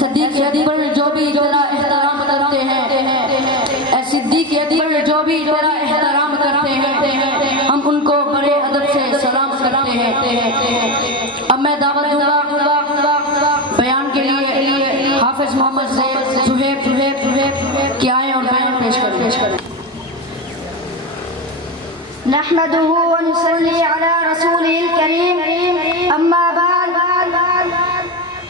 صدیق اکبر جو بھی تیرا احترام کرتے ہیں، اے صدیق اکبر جو بھی تیرا احترام کرتے ہیں، ہم ان کو بڑے ادب سے سلام کرتے ہیں۔ اب میں دعوت دوں گا بیان کے لیے حافظ محمد زہیب کہ آئیں اور بیان پیش کریں۔ نحمده ونصلي على رسوله الكريم، اما بعد،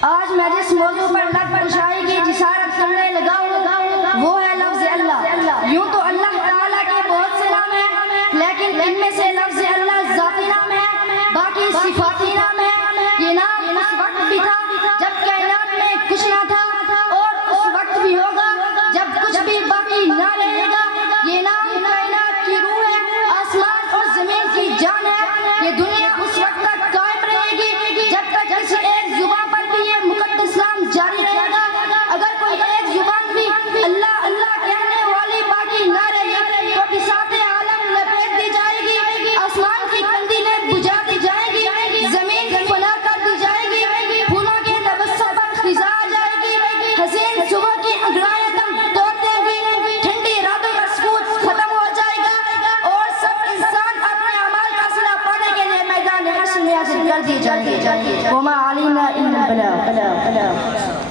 آج میں جس موضوع پر لب کشائی کی جسارت کرنے لگا ہوں وہ ہے لفظ اللہ۔ یوں تو اللہ تعالیٰ کے بہت سے نام ہیں، لیکن ان میں سے لفظ اللہ ذاتی نام ہے، باقی صفاتی نام ہے۔ یہ نام اس وقت بھی تھا جب کائنات میں کچھ نہ تھا، اور اس وقت بھی ہوگا جب کچھ بھی باقی نہ رہے گا۔ یہ نام کائنات کی روح ہے، آسمان اور زمین کی جان ہے۔ یہ دنیا اس وقت تک قائم رہے گی جب تک کسی ایک زبان پر بھی یہ مقدس نام جاری رہے گا۔ اگر کوئی ایک زبان بھی اللہ اللہ کہنے والی باقی نہ رہی تو بساط عالم لپیٹ دی جائے گی، آسمان کی قندیلیں بجھا دی جائے گی، زمین فنا کر دی جائے گی، پھولوں کے تبسم پر خزاں آ جائے گی، حسین صبح کی انگڑائیں دم توڑ دیں گی، ٹھنڈی راتوں کا سکوت ختم ہو جائے گا، اور سب انسان اپنے اعمال کا صلہ پانے کے لیے میدان حشر میں حاضر کر دی جائے گی۔ وما علینا الا البلاغ۔